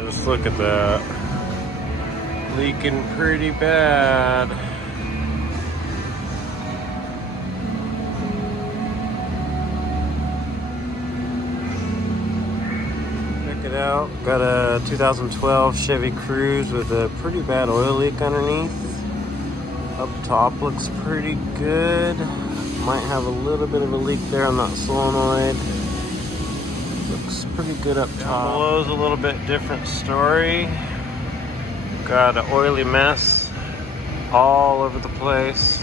Yeah, just look at that. Leaking pretty bad. Check it out. Got a 2012 Chevy Cruze with a pretty bad oil leak underneath. Up top looks pretty good. Might have a little bit of a leak there on that solenoid. Looks pretty good up top. Down below's a little bit different story. Got an oily mess all over the place.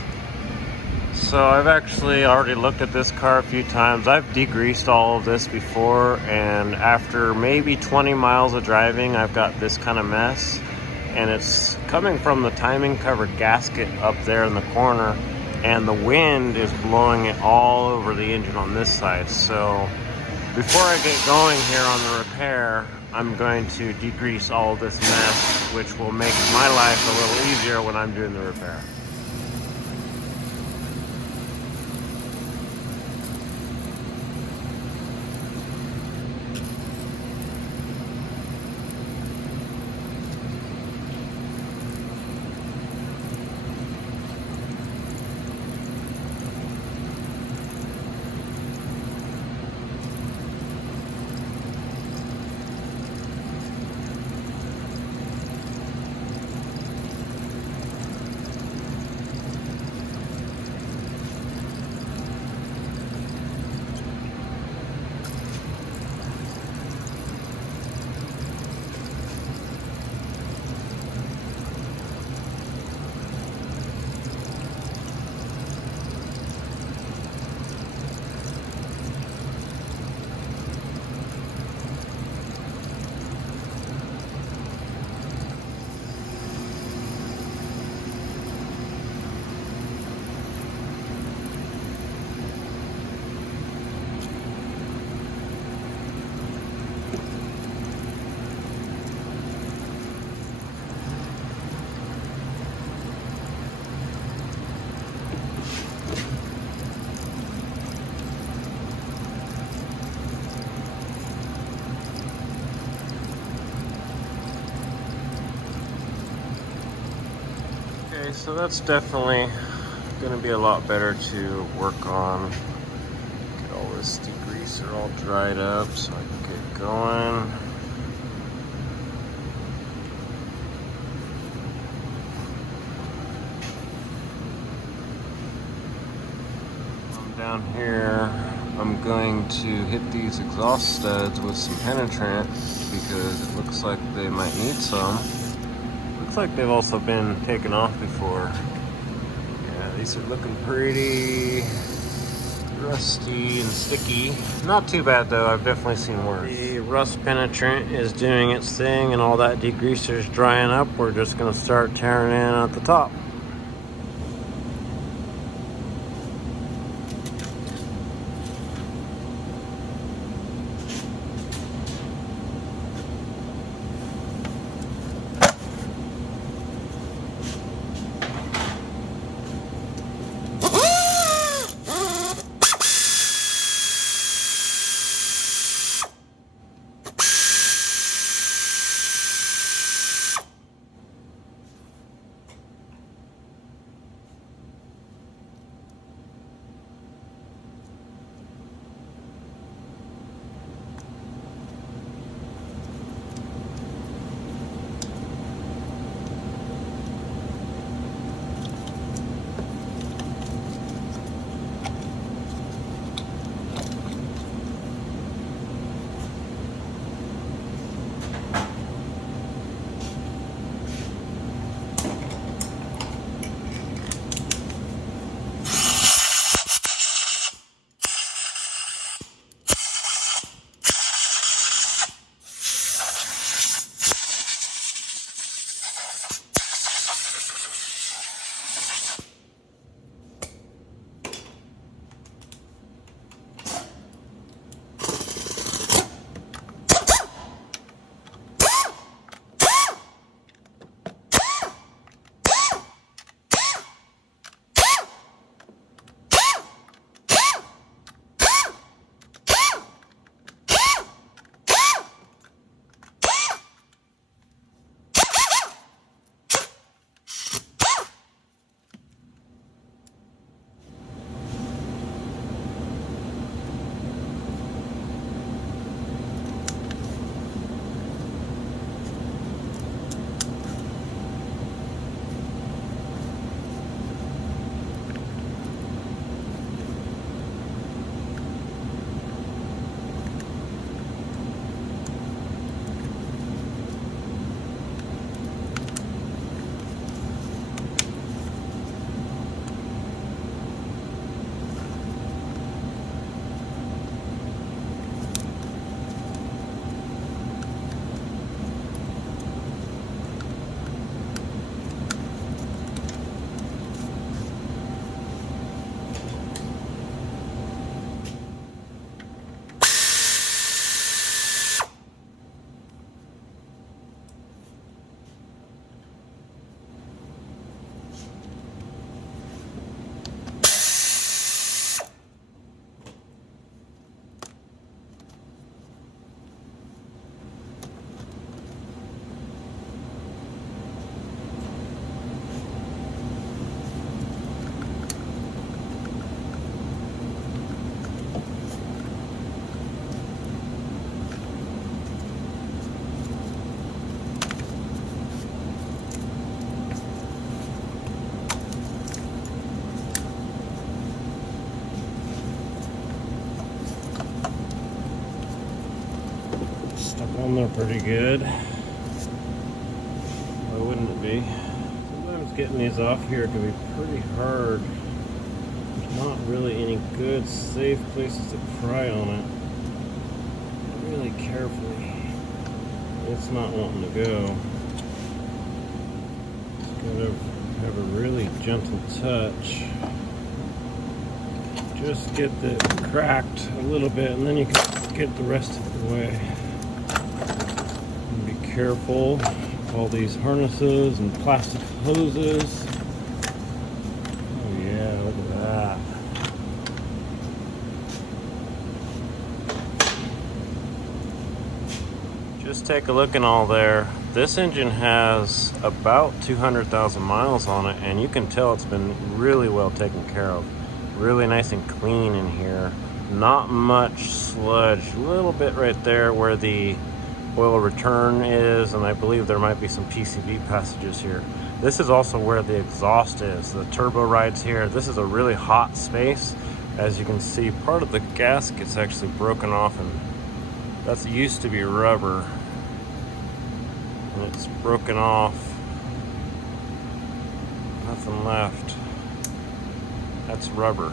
So I've actually already looked at this car a few times. I've degreased all of this before, and after maybe 20 miles of driving, I've got this kind of mess. And it's coming from the timing covered gasket up there in the corner, and the wind is blowing it all over the engine on this side. So before I get going here on the repair, I'm going to degrease all of this mess, which will make my life a little easier when I'm doing the repair. Okay, so that's definitely going to be a lot better to work on. Get all this degreaser all dried up so I can get going. I'm down here. I'm going to hit these exhaust studs with some penetrant because it looks like they might need some. Looks like they've also been taken off before. Yeah, these are looking pretty rusty and sticky. Not too bad though, I've definitely seen worse. The rust penetrant is doing its thing and all that degreaser is drying up. We're just gonna start tearing in at the top. on there pretty good. Why wouldn't it be? Sometimes getting these off here can be pretty hard. There's not really any good, safe places to pry on it. Really carefully. It's not wanting to go. Just gotta have a really gentle touch. Just get it cracked a little bit, and then you can get the rest of the way. And be careful of all these harnesses and plastic hoses. Oh yeah, look at that. Just take a look in all there. This engine has about 200,000 miles on it, and you can tell it's been really well taken care of. Really nice and clean in here. Not much sludge. A little bit right there where the oil return is, and I believe there might be some PCV passages here. This is also where the exhaust is. The turbo rides here. This is a really hot space. As you can see, part of the gasket's actually broken off, and that used to be rubber. And it's broken off. Nothing left. That's rubber.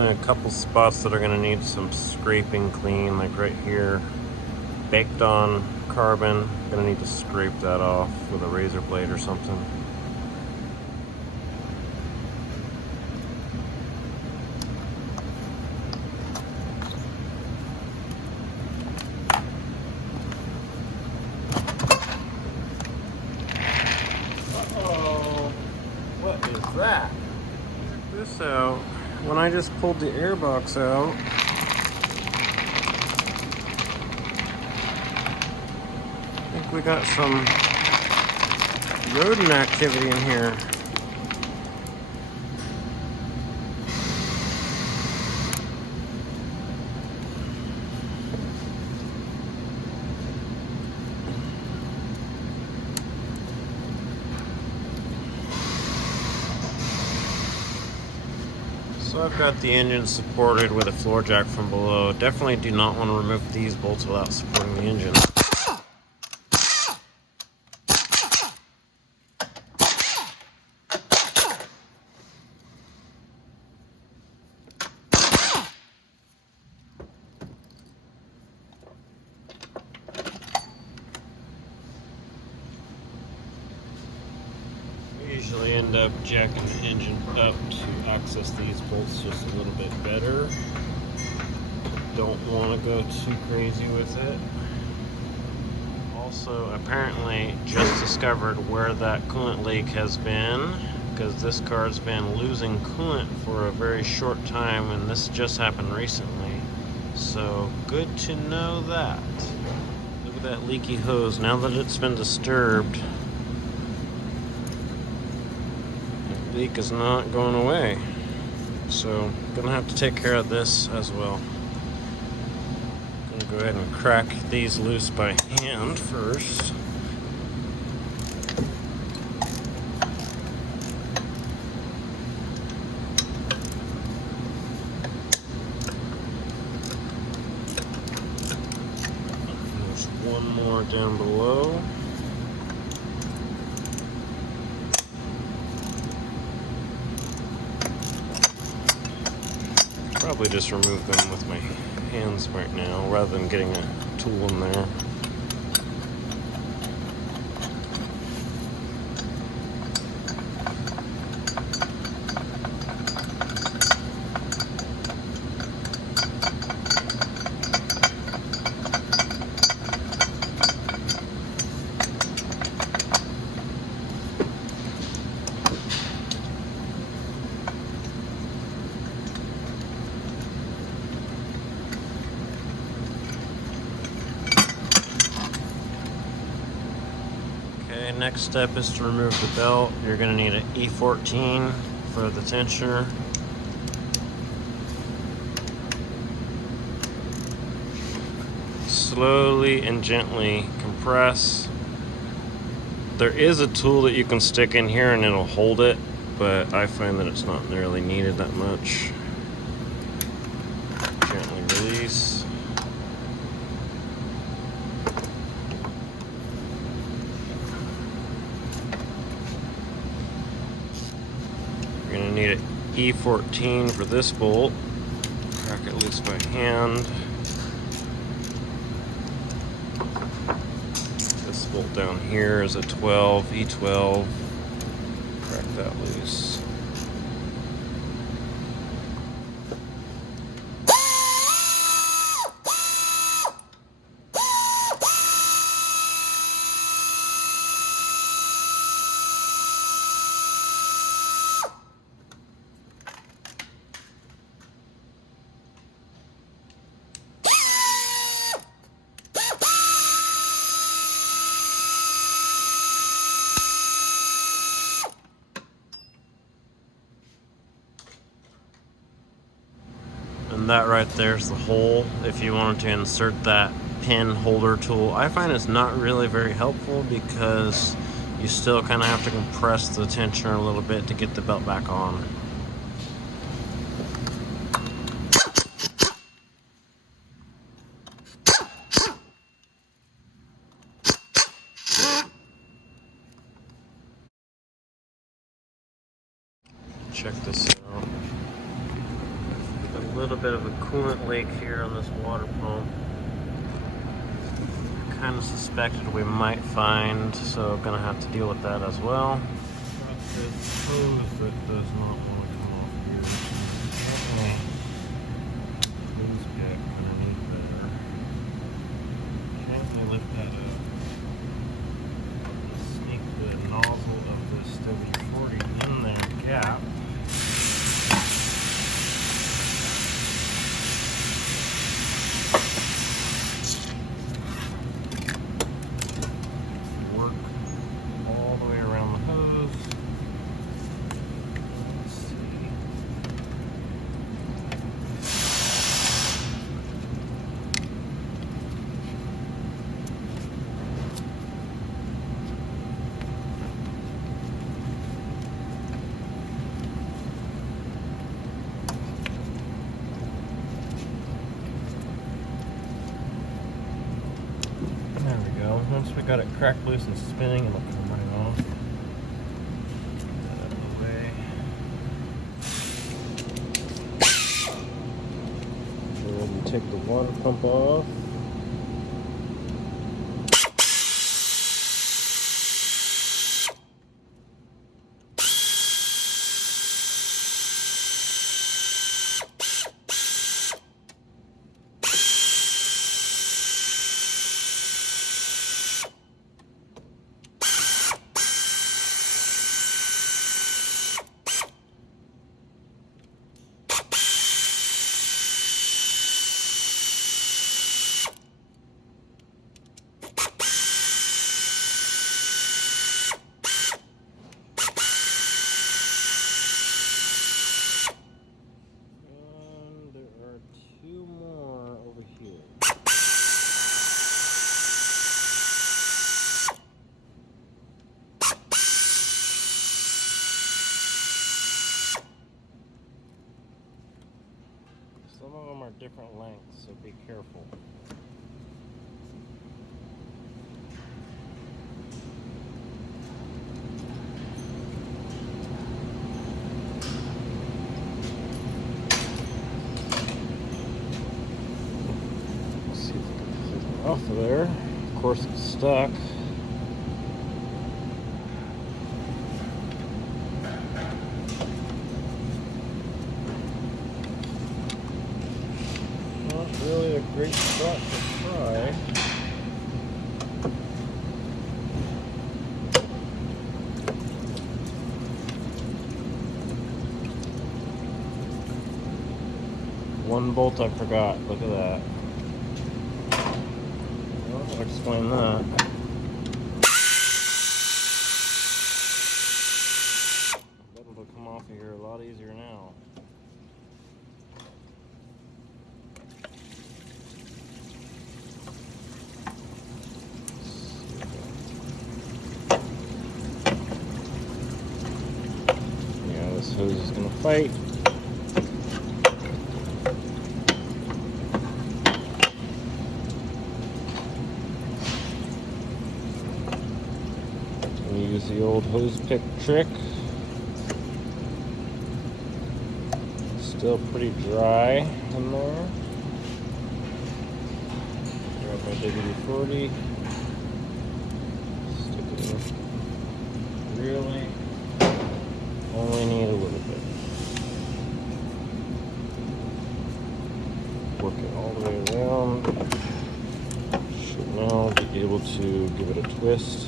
A couple spots that are going to need some scraping clean, like right here. Baked on carbon. Going to need to scrape that off with a razor blade or something. Uh-oh. What is that? Check this out. When I just pulled the airbox out, I think we got some rodent activity in here. So I've got the engine supported with a floor jack from below. Definitely do not want to remove these bolts without supporting the engine. Usually end up jacking the engine up to access these bolts just a little bit better. Don't want to go too crazy with it. Also, apparently just discovered where that coolant leak has been, because this car's been losing coolant for a very short time, and this just happened recently. So good to know that. Look at that leaky hose. Now that it's been disturbed, leak is not going away, so gonna have to take care of this as well. Gonna go ahead and crack these loose by hand first. There's one more down below. Probably just remove them with my hands right now rather than getting a tool in there. Okay, next step is to remove the belt. You're going to need an E14 for the tensioner. Slowly and gently compress. There is a tool that you can stick in here and it'll hold it, but I find that it's not nearly needed that much. Gently release. You're going to need an E14 for this bolt. Crack it loose by hand. This bolt down here is a 12, E12. Crack that loose. And that right there is the hole if you wanted to insert that pin holder tool. I find it's not really very helpful because you still kind of have to compress the tensioner a little bit to get the belt back on. Check this out. A little bit of a coolant leak here on this water pump. Kind of suspected we might find, so gonna have to deal with that as well. Got this hose that does not want to come off here. Hose jack underneath there. Gently lift that up. Sneak the nozzle of this W40 in there cap. Once we got it cracked loose and spinning, it'll come right off. Get that out of the way. Go ahead and take the water pump off. Some of them are different lengths, so be careful. Let's see if we can pull it off of there. Of course, it's stuck. Really a great spot to try. One bolt I forgot. Look at that. Well, I'll explain that. fight. Use the old hose pick trick. Still pretty dry in there. Grab my WD-40. Stick it in. Really only need a little bit. Work it all the way around. Should now be able to give it a twist.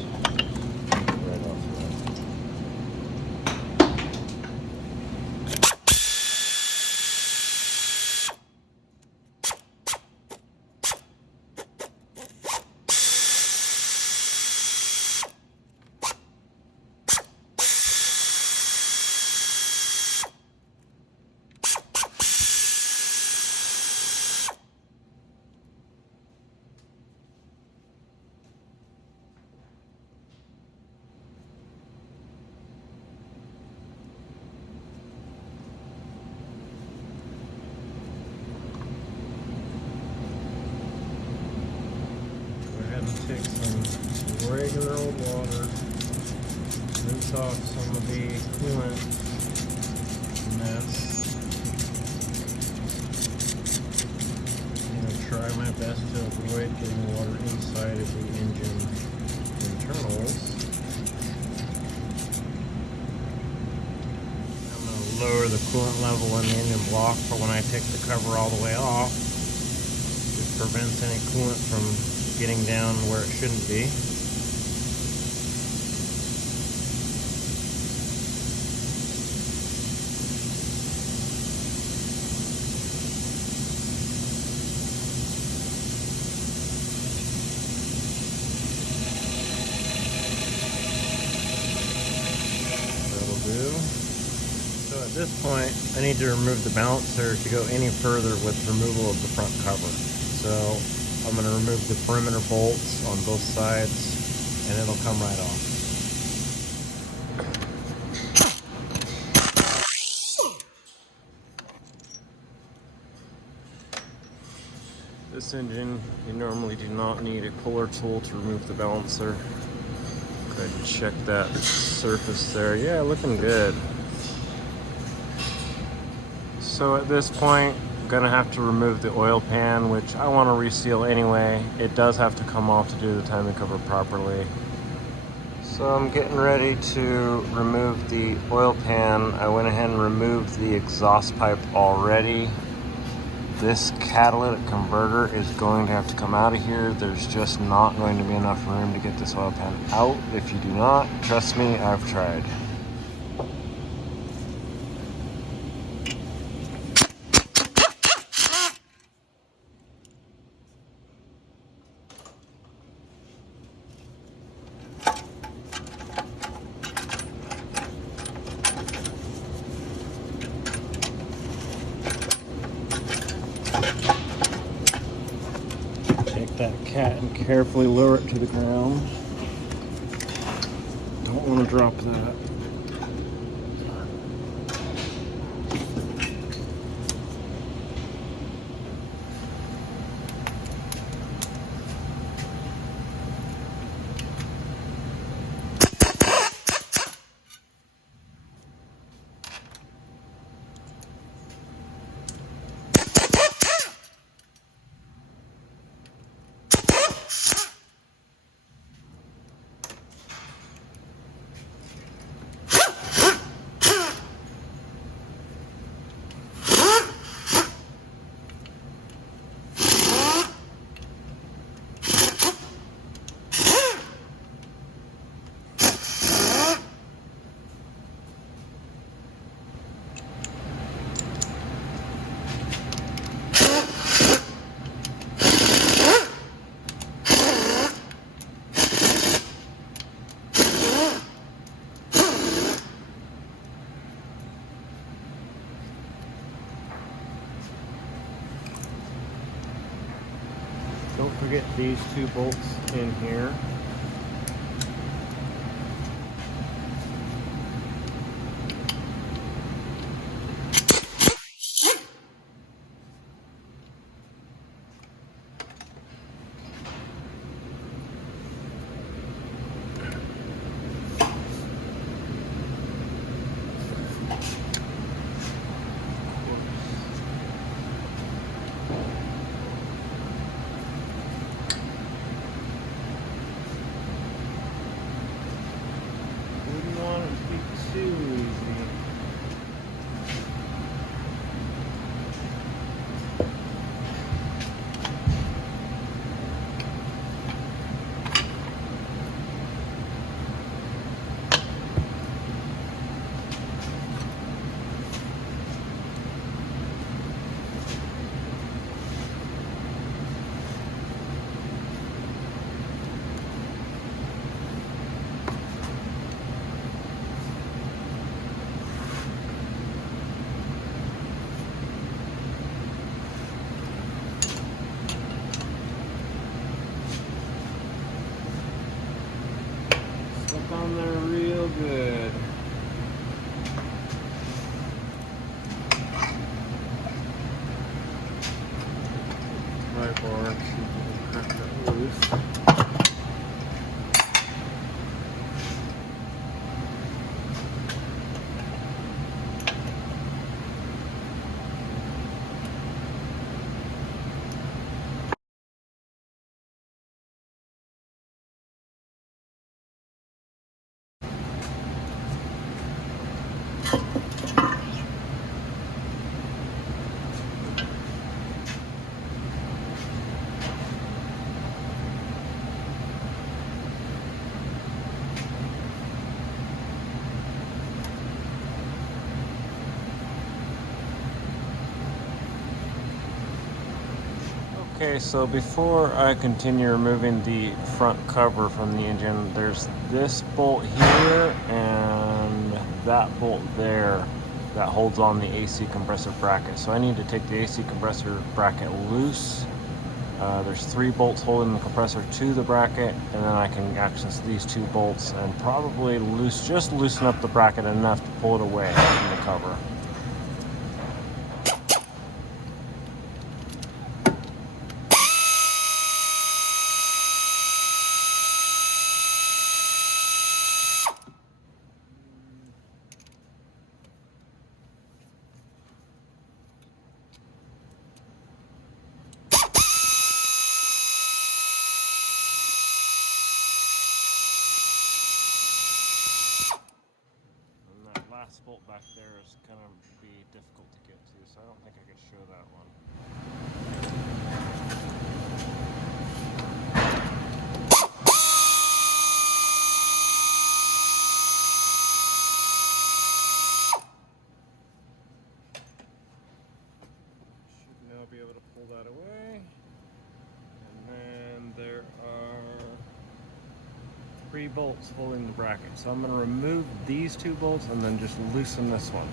Take some regular old water, rinse off some of the coolant mess. I'm going to try my best to avoid getting water inside of the engine internals. I'm going to lower the coolant level in the engine block for when I take the cover all the way off. It prevents any coolant from getting down where it shouldn't be. That'll do. So at this point, I need to remove the balancer to go any further with removal of the front cover. So I'm going to remove the perimeter bolts on both sides and it'll come right off. This engine, you normally do not need a puller tool to remove the balancer. Go ahead and check that surface there. Yeah, looking good. So at this point, gonna have to remove the oil pan, which I want to reseal anyway. It does have to come off to do the timing cover properly. So I'm getting ready to remove the oil pan. I went ahead and removed the exhaust pipe already. This catalytic converter is going to have to come out of here. There's just not going to be enough room to get this oil pan out. If you do not, trust me, I've tried. That cat and carefully lower it to the ground. Don't want to drop that. Don't forget these two bolts in here. on there real good. Right bar, crack that loose. Okay, so before I continue removing the front cover from the engine, there's this bolt here and that bolt there that holds on the AC compressor bracket. So I need to take the AC compressor bracket loose. There's 3 bolts holding the compressor to the bracket, and then I can access these 2 bolts and probably just loosen up the bracket enough to pull it away from the cover. Last bolt back there is going to be difficult to get to, so I don't think I could show that one. Should now be able to pull that away. And then there are 3 bolts holding the bracket. So I'm going to remove these 2 bolts and then just loosen this one.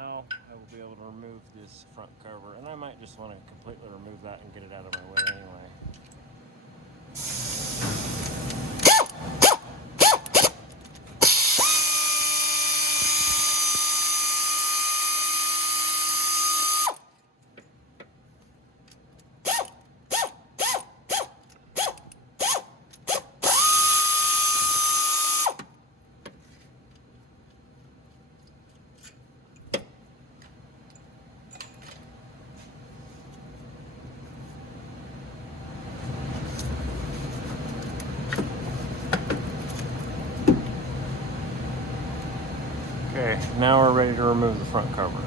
I will be able to remove this front cover, and I might just want to completely remove that and get it out of my way anyway. Okay, now we're ready to remove the front cover.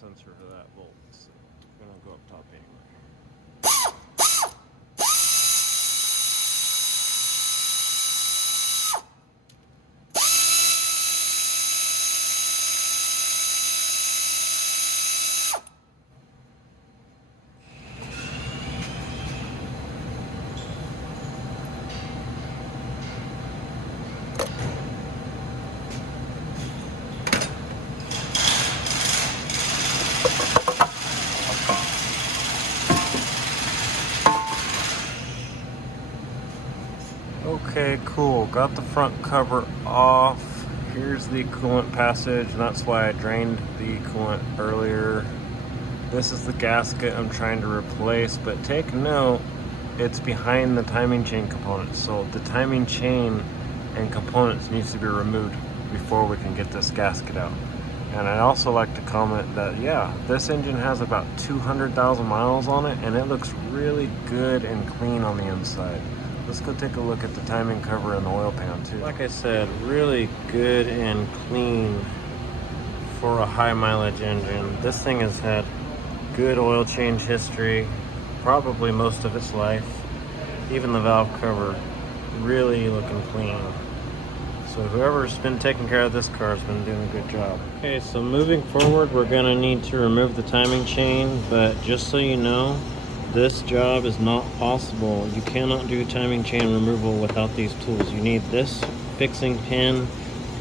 sensor to that bolt, so we're gonna go up top anyway. Okay, cool. Got the front cover off. Here's the coolant passage, and that's why I drained the coolant earlier. This is the gasket I'm trying to replace, but take note, it's behind the timing chain components. So the timing chain and components needs to be removed before we can get this gasket out. And I'd also like to comment that, yeah, this engine has about 200,000 miles on it, and it looks really good and clean on the inside. Let's go take a look at the timing cover and the oil pan too. Like I said, really good and clean for a high mileage engine. This thing has had good oil change history, probably most of its life. Even the valve cover, really looking clean. So whoever's been taking care of this car has been doing a good job. Okay, so moving forward, we're gonna need to remove the timing chain, but just so you know, this job is not possible. You cannot do timing chain removal without these tools. You need this fixing pin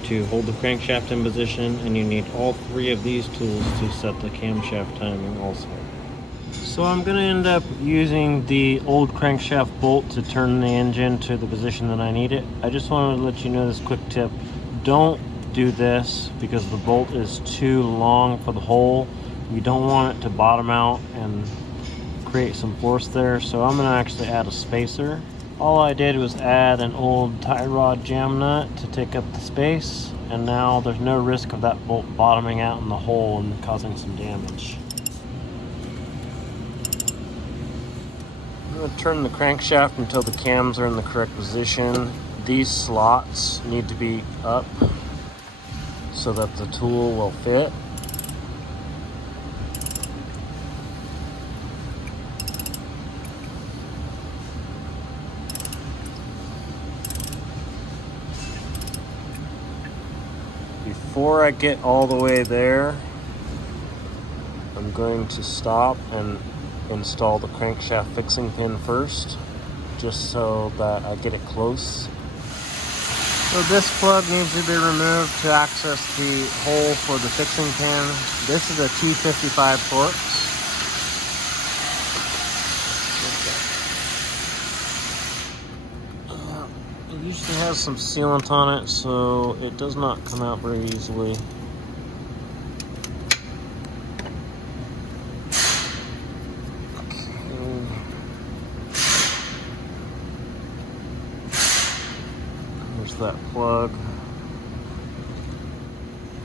to hold the crankshaft in position, and you need all three of these tools to set the camshaft timing also. So I'm gonna end up using the old crankshaft bolt to turn the engine to the position that I need it. I just wanted to let you know this quick tip. Don't do this because the bolt is too long for the hole. You don't want it to bottom out and create some force there, so I'm gonna actually add a spacer. All I did was add an old tie rod jam nut to take up the space, and now there's no risk of that bolt bottoming out in the hole and causing some damage. I'm gonna turn the crankshaft until the cams are in the correct position. These slots need to be up so that the tool will fit. Before I get all the way there, I'm going to stop and install the crankshaft fixing pin first, just so that I get it close. So this plug needs to be removed to access the hole for the fixing pin. This is a T55 Torx. It usually has some sealant on it, so it does not come out very easily. That plug.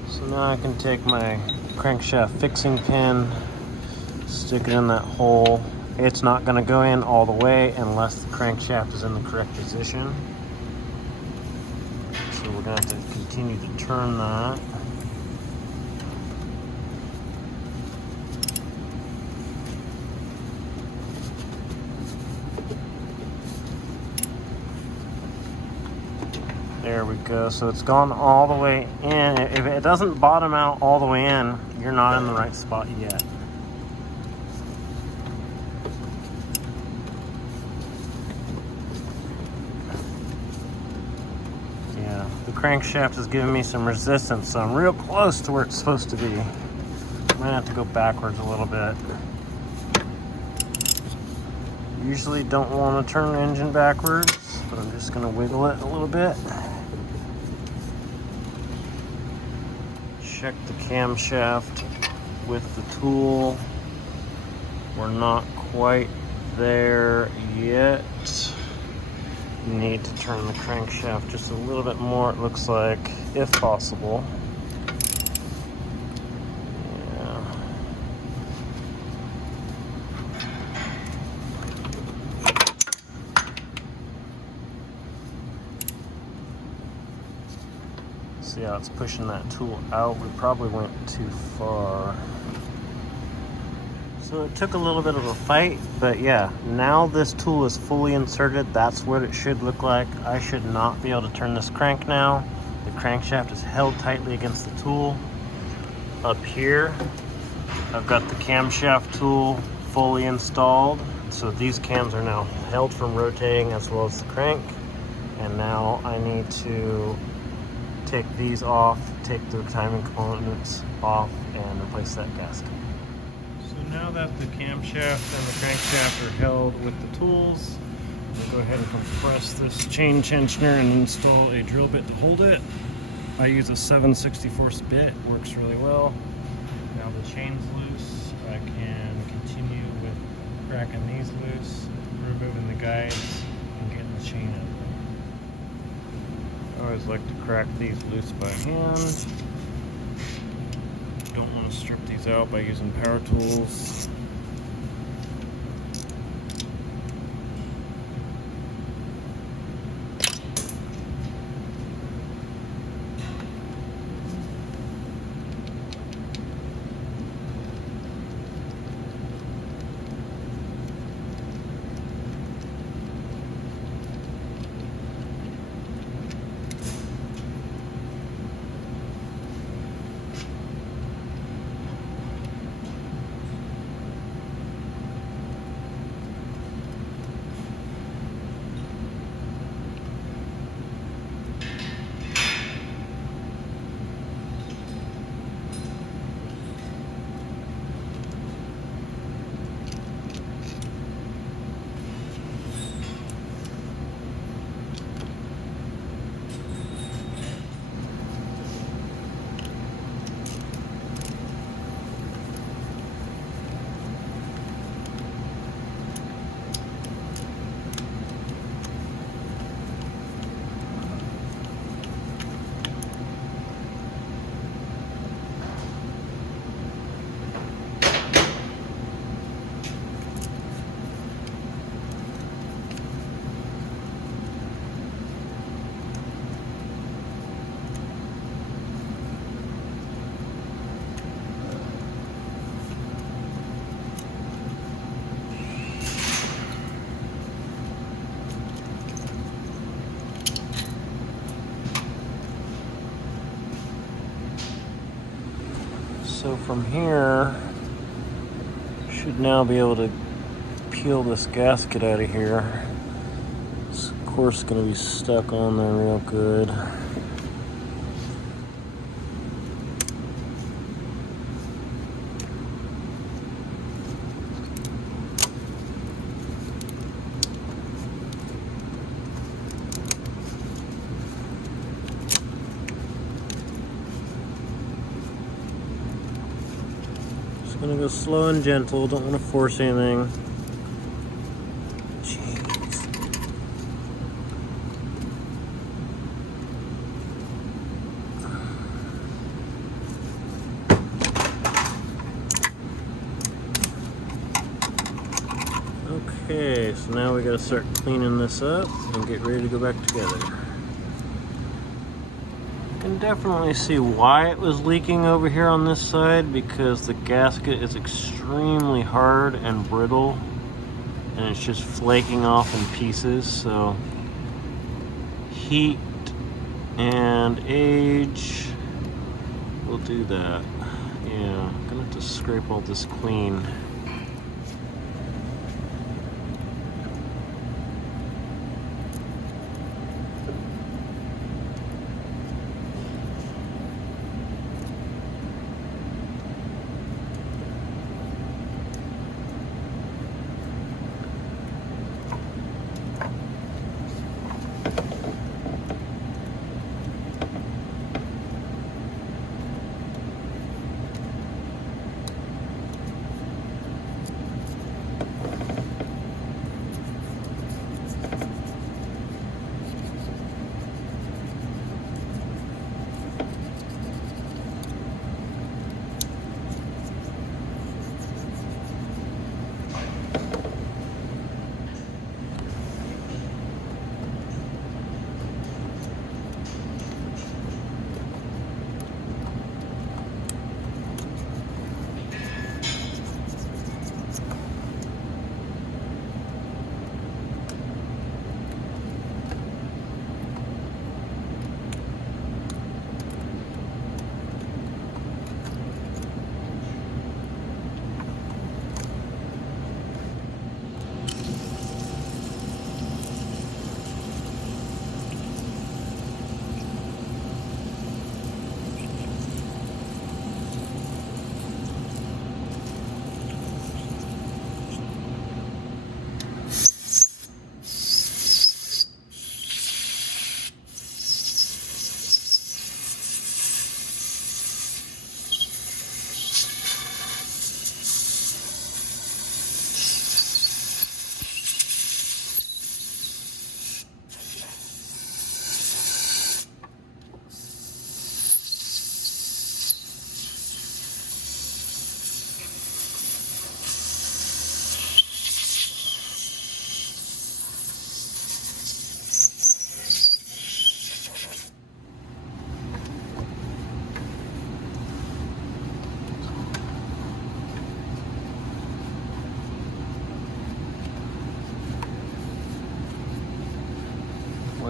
So now I can take my crankshaft fixing pin, stick it in that hole. It's not going to go in all the way unless the crankshaft is in the correct position. So we're going to have to continue to turn that. There we go. So it's gone all the way in. If it doesn't bottom out all the way in, you're not in the right spot yet. Yeah, the crankshaft is giving me some resistance, so I'm real close to where it's supposed to be. I might have to go backwards a little bit. Usually don't want to turn the engine backwards, but I'm just going to wiggle it a little bit. Check the camshaft with the tool. We're not quite there yet. You need to turn the crankshaft just a little bit more, it looks like, if possible. Yeah. See how it's pushing that tool out? We probably went too far. So it took a little bit of a fight, but yeah, now this tool is fully inserted. That's what it should look like. I should not be able to turn this crank now. The crankshaft is held tightly against the tool. Up here, I've got the camshaft tool fully installed. So these cams are now held from rotating as well as the crank. And now I need to take these off, take the timing components off, and replace that gasket. So now that the camshaft and the crankshaft are held with the tools, I'll go ahead and compress this chain tensioner and install a drill bit to hold it. I use a 7/64 bit, works really well. Now the chain's loose, I can continue with cracking these loose, removing the guides, and getting the chain out. I always like to crack these loose by hand. Don't want to strip these out by using power tools. So from here, should now be able to peel this gasket out of here. It's of course going to be stuck on there real good. Gonna go slow and gentle, don't want to force anything. Jeez. Okay, so now we gotta start cleaning this up and get ready to go back together. You can definitely see why it was leaking over here on this side, because the gasket is extremely hard and brittle and it's just flaking off in pieces. So heat and age will do that. Yeah, I'm gonna have to scrape all this clean.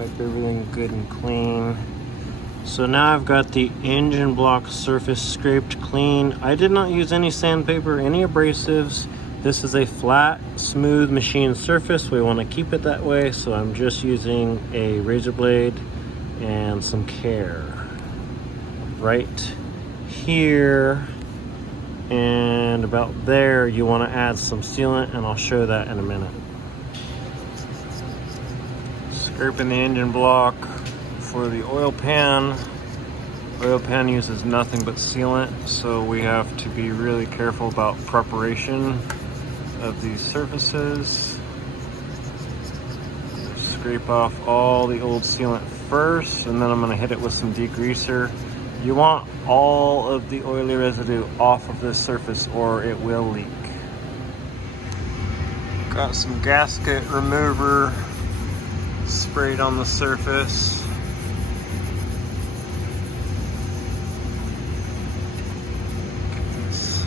Wipe everything good and clean. So now I've got the engine block surface scraped clean. I did not use any sandpaper, any abrasives. This is a flat, smooth machine surface. We want to keep it that way, so I'm just using a razor blade and some care. Right here and about there, you want to add some sealant, and I'll show that in a minute. Scraping the engine block for the oil pan. Oil pan uses nothing but sealant, so we have to be really careful about preparation of these surfaces. Scrape off all the old sealant first, and then I'm going to hit it with some degreaser. You want all of the oily residue off of this surface or it will leak. Got some gasket remover sprayed on the surface. Get this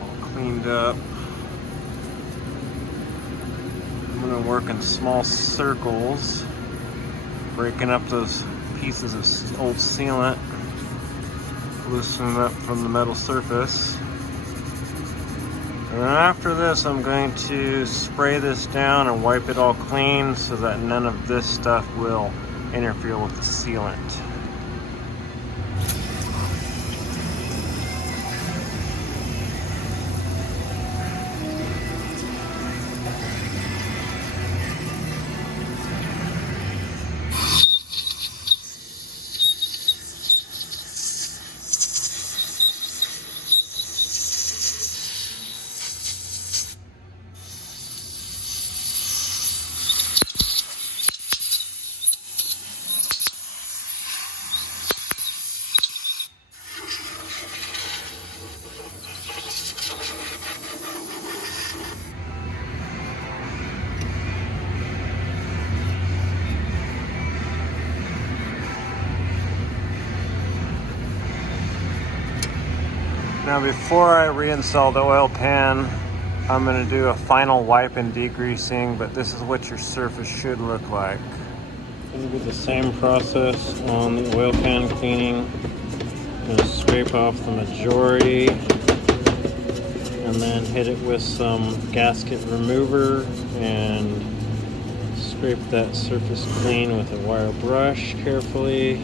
all cleaned up. I'm going to work in small circles, breaking up those pieces of old sealant, loosen it up from the metal surface. And then after this, I'm going to spray this down and wipe it all clean so that none of this stuff will interfere with the sealant. Now before I reinstall the oil pan, I'm going to do a final wipe and degreasing, but this is what your surface should look like. Going to do the same process on the oil pan cleaning. Going to scrape off the majority and then hit it with some gasket remover and scrape that surface clean with a wire brush carefully.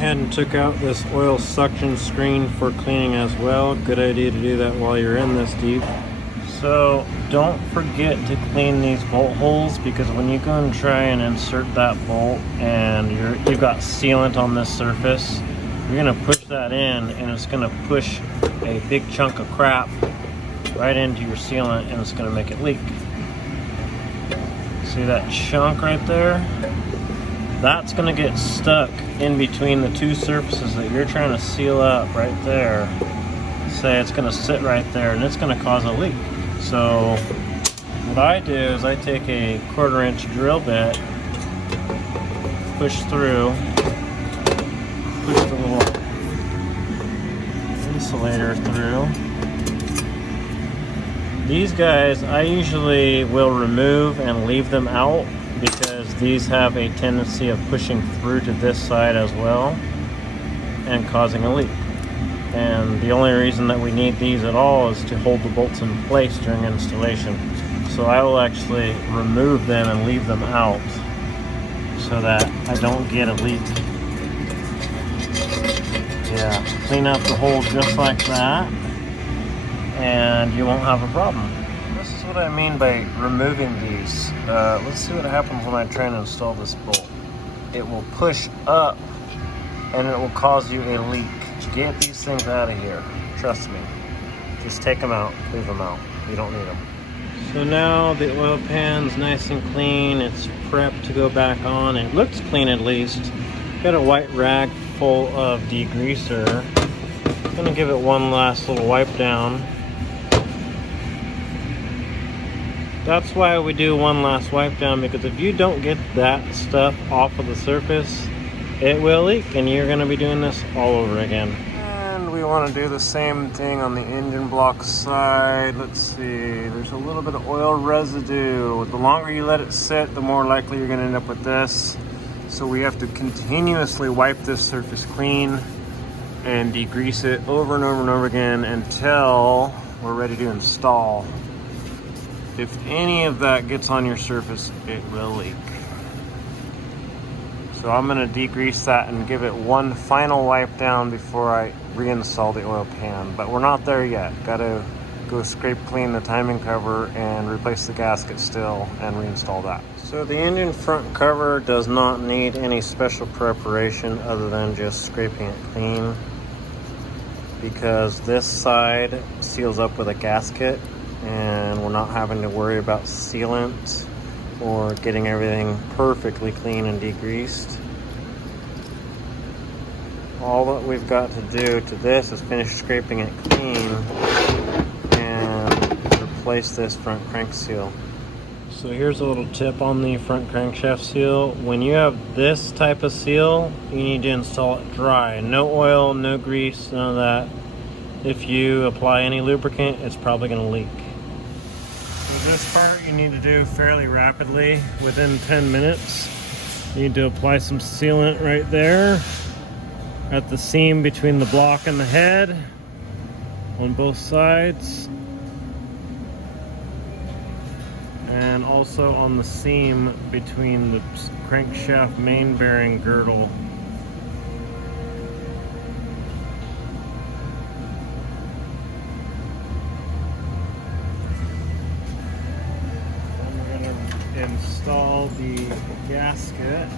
And took out this oil suction screen for cleaning as well. Good idea to do that while you're in this deep. So don't forget to clean these bolt holes, because when you go and try and insert that bolt and you've got sealant on this surface, you're going to push that in and it's going to push a big chunk of crap right into your sealant and it's going to make it leak. See that chunk right there? That's going to get stuck in between the two surfaces that you're trying to seal up right there. Say it's going to sit right there and it's going to cause a leak. So what I do is I take a 1/4 inch drill bit, push through, push the little insulator through. These guys I usually will remove and leave them out, because these have a tendency of pushing through to this side as well and causing a leak. And the only reason that we need these at all is to hold the bolts in place during installation. So I will actually remove them and leave them out so that I don't get a leak. Yeah, clean up the hole just like that and you won't have a problem. This is what I mean by removing these. Let's see what happens when I try and install this bolt. It will push up and it will cause you a leak. Get these things out of here. Trust me. Just take them out, leave them out. You don't need them. So now the oil pan's nice and clean. It's prepped to go back on. It looks clean at least. Got a white rag full of degreaser. I'm gonna give it one last little wipe down. That's why we do one last wipe down, because if you don't get that stuff off of the surface, it will leak and you're going to be doing this all over again. And we want to do the same thing on the engine block side. Let's see, there's a little bit of oil residue. The longer you let it sit, the more likely you're going to end up with this. So we have to continuously wipe this surface clean and degrease it over and over and over again until we're ready to install. If any of that gets on your surface, it will leak. So I'm gonna degrease that and give it one final wipe down before I reinstall the oil pan. But we're not there yet. Gotta go scrape clean the timing cover and replace the gasket still and reinstall that. So the engine front cover does not need any special preparation other than just scraping it clean, because this side seals up with a gasket and we're not having to worry about sealant or getting everything perfectly clean and degreased. All that we've got to do to this is finish scraping it clean and replace this front crank seal. So here's a little tip on the front crankshaft seal. When you have this type of seal, you need to install it dry. No oil, no grease, none of that. If you apply any lubricant, it's probably going to leak. So this part you need to do fairly rapidly, within 10 minutes. You need to apply some sealant right there at the seam between the block and the head on both sides, and also on the seam between the crankshaft main bearing girdle. Install the gasket.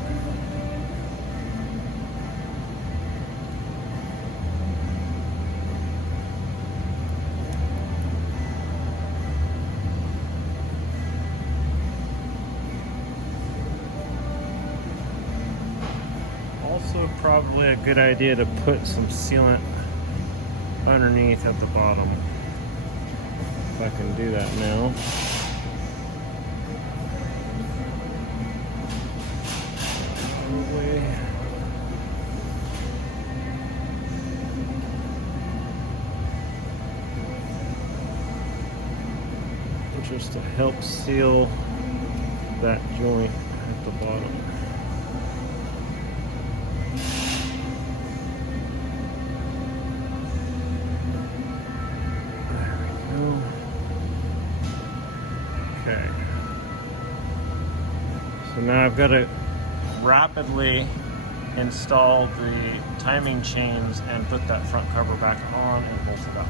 Also probably a good idea to put some sealant underneath at the bottom. If I can do that now. Just to help seal that joint at the bottom. There we go. Okay. So now I've got to rapidly install the timing chains and put that front cover back on and bolt it up.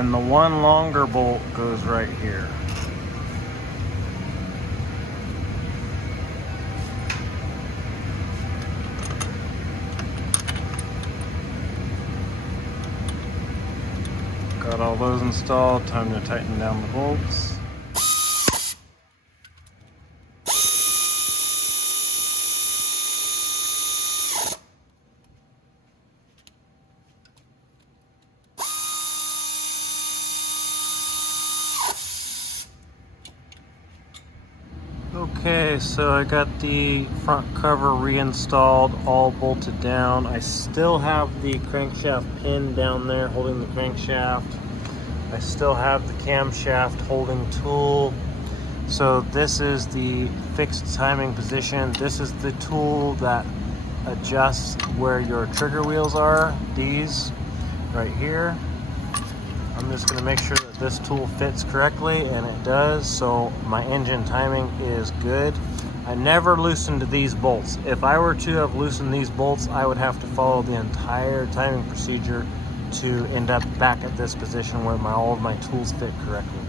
And the one longer bolt goes right here. Got all those installed, time to tighten down the bolts. Okay, so I got the front cover reinstalled, all bolted down. I still have the crankshaft pin down there holding the crankshaft. I still have the camshaft holding tool. So this is the fixed timing position. This is the tool that adjusts where your trigger wheels are, these right here. I'm just going to make sure that this tool fits correctly, and it does, so my engine timing is good. I never loosened these bolts. If I were to have loosened these bolts, I would have to follow the entire timing procedure to end up back at this position where all of my tools fit correctly.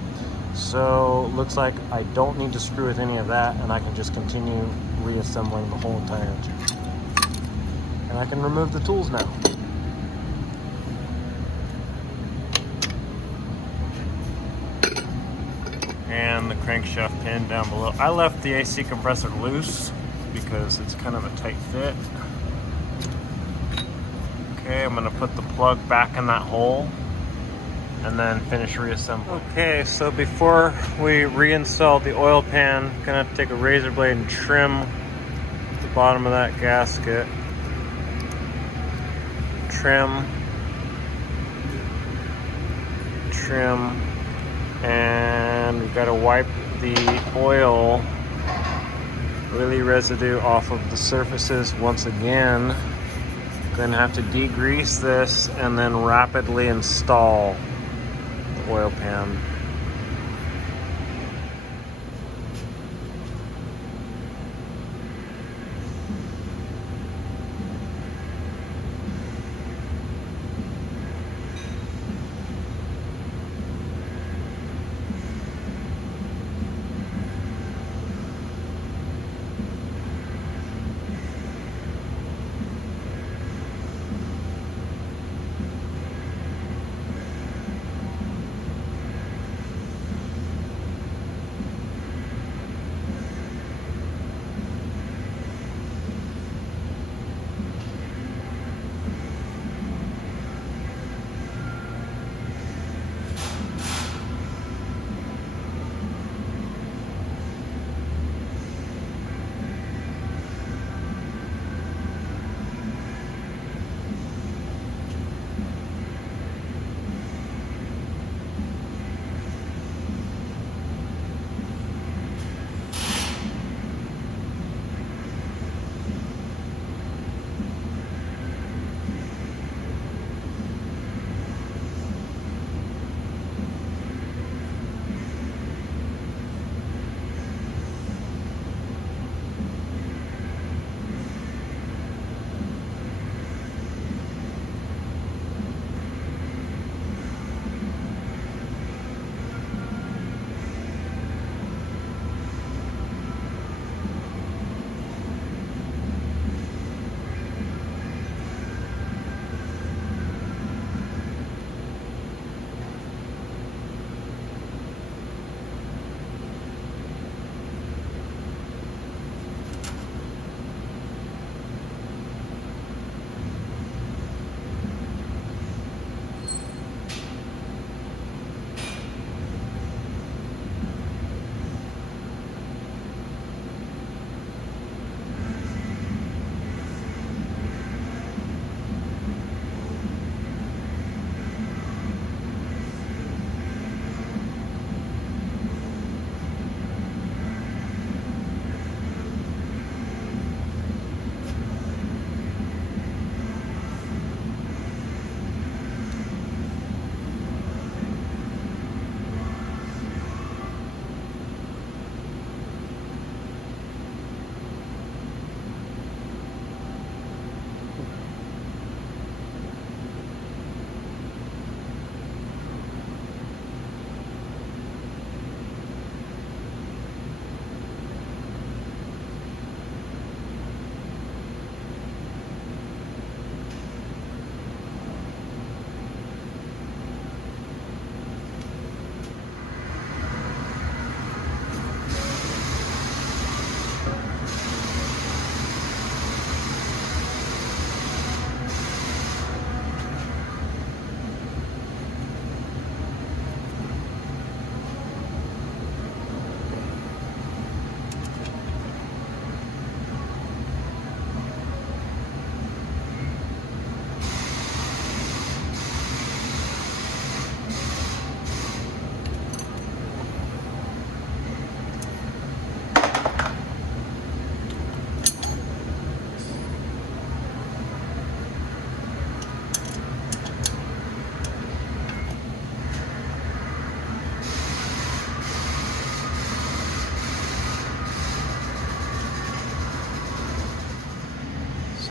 So looks like I don't need to screw with any of that, and I can just continue reassembling the whole entire engine. And I can remove the tools now. And the crankshaft pin down below. I left the AC compressor loose because it's kind of a tight fit. Okay, I'm gonna put the plug back in that hole and then finish reassembling. Okay, so before we reinstall the oil pan, I'm gonna take a razor blade and trim the bottom of that gasket. Trim, and we've got to wipe the oil, really residue off of the surfaces once again. Gonna have to degrease this and then rapidly install the oil pan.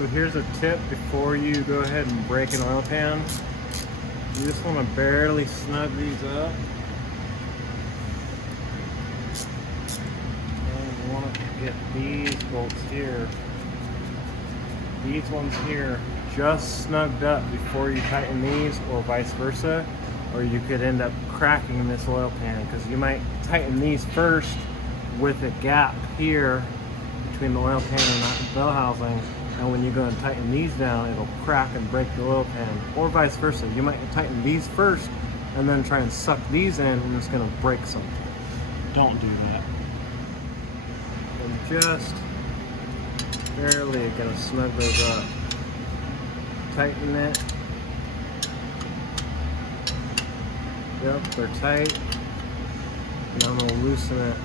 So here's a tip before you go ahead and break an oil pan. You just want to barely snug these up. And you want to get these bolts here, these ones here, just snugged up before you tighten these, or vice versa, or you could end up cracking this oil pan because you might tighten these first with a gap here between the oil pan and the bell housing, and when you go and tighten these down, it'll crack and break the oil pan, or vice versa. You might tighten these first and then try and suck these in, and it's going to break something. Don't do that. And just barely going to snug those up. Tighten it. Yep, they're tight. And I'm going to loosen it.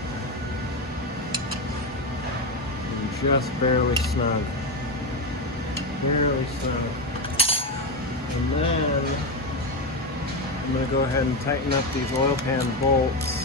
And just barely snug. Barely snug. And then I'm going to go ahead and tighten up these oil pan bolts.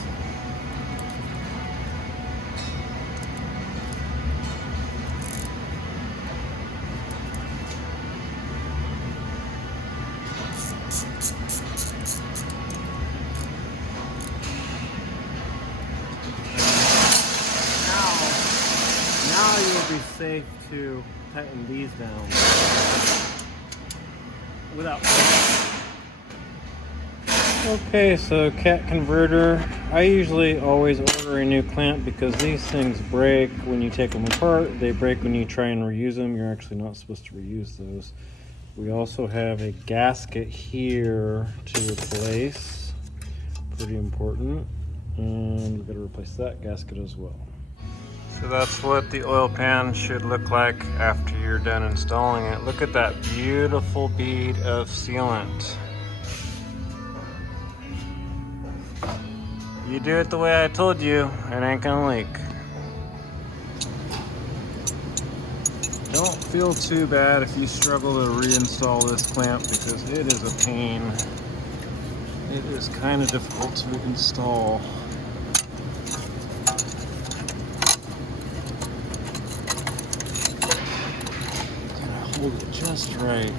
Now you'll be safe to tighten these down without. Okay, so cat converter. I usually always order a new clamp because these things break when you take them apart. They break when you try and reuse them. You're actually not supposed to reuse those. We also have a gasket here to replace. Pretty important. And we've got to replace that gasket as well. So that's what the oil pan should look like after you're done installing it. Look at that beautiful bead of sealant. You do it the way I told you, it ain't gonna leak. Don't feel too bad if you struggle to reinstall this clamp because it is a pain. It is kind of difficult to install. Hold it just right.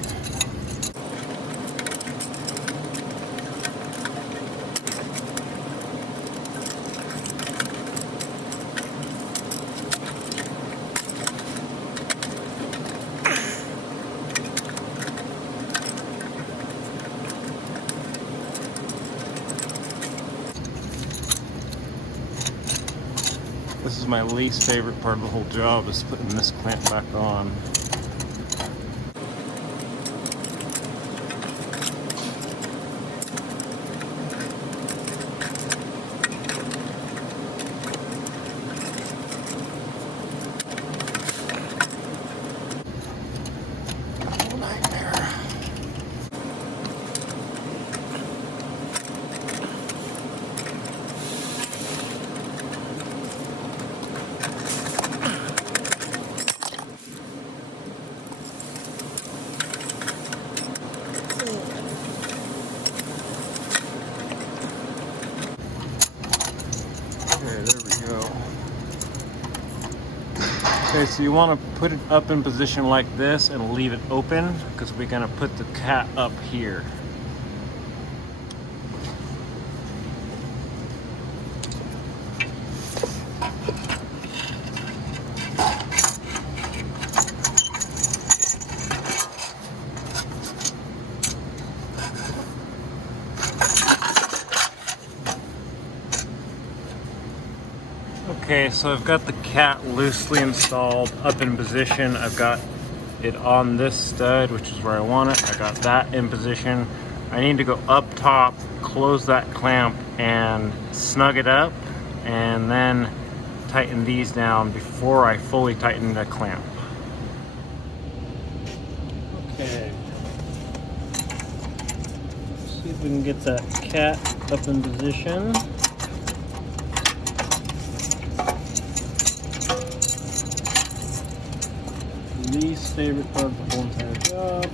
This is my least favorite part of the whole job, is putting this clamp back on. Okay, so you want to put it up in position like this and leave it open because we're going to put the cat up here. Okay, so I've got the cat loosely installed, up in position. I've got it on this stud, which is where I want it. I got that in position. I need to go up top, close that clamp, and snug it up, and then tighten these down before I fully tighten the clamp. Okay. Let's see if we can get that cat up in position. Least favorite part of the whole entire job.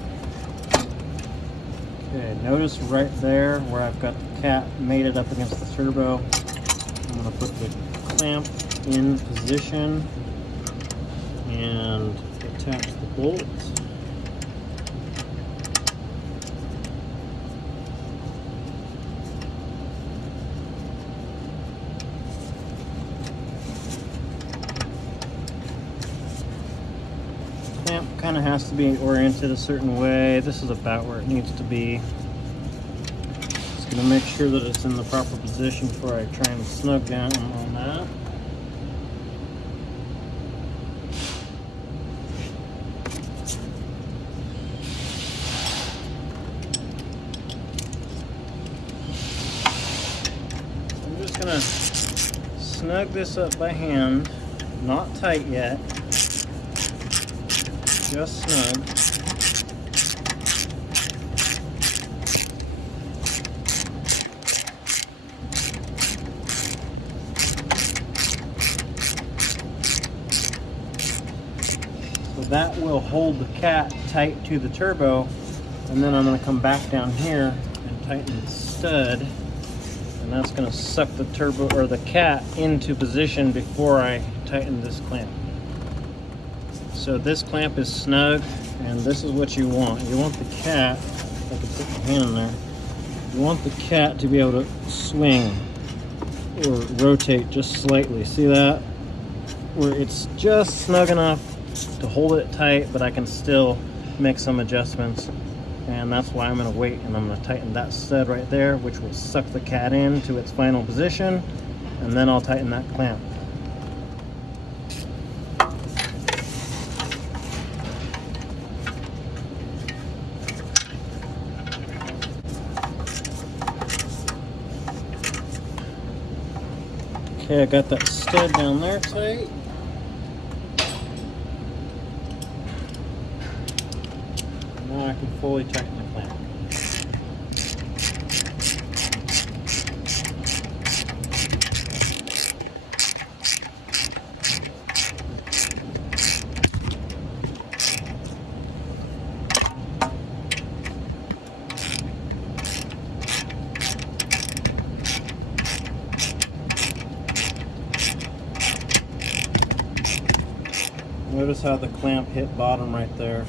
Okay, notice right there where I've got the cat mated up against the turbo. I'm going to put the clamp in position and attach the bolt. Clamp kind of has to be oriented a certain way. This is about where it needs to be. Just going to make sure that it's in the proper position before I try and snug down on that. Gonna snug this up by hand, not tight yet, just snug. So that will hold the cat tight to the turbo, and then I'm going to come back down here and tighten the stud. And that's going to suck the turbo or the cat into position before I tighten this clamp. So this clamp is snug, and this is what you want. You want the cat, if I can put my hand in there, you want the cat to be able to swing or rotate just slightly. See that? Where it's just snug enough to hold it tight, but I can still make some adjustments. And that's why I'm going to wait, and I'm going to tighten that stud right there, which will suck the cat into its final position, and then I'll tighten that clamp. Okay, I got that stud down there tight. Now I can fully tighten the clamp. Notice how the clamp hit bottom right there.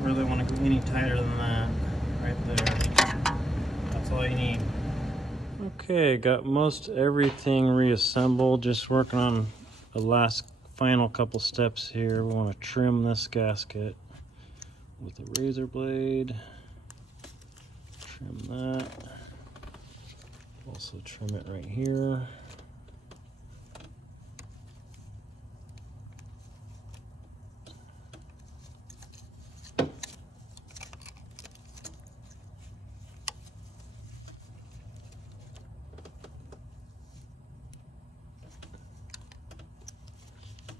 Really want to go any tighter than that right there. That's all you need. Okay, got most everything reassembled, just working on the last final couple steps here. We want to trim this gasket with a razor blade. Trim that. Also trim it right here.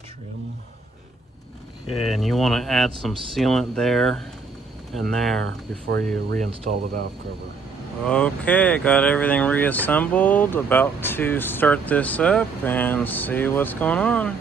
Trim. Okay, and you want to add some sealant there and there before you reinstall the valve cover. Okay, got everything reassembled. About to start this up and see what's going on.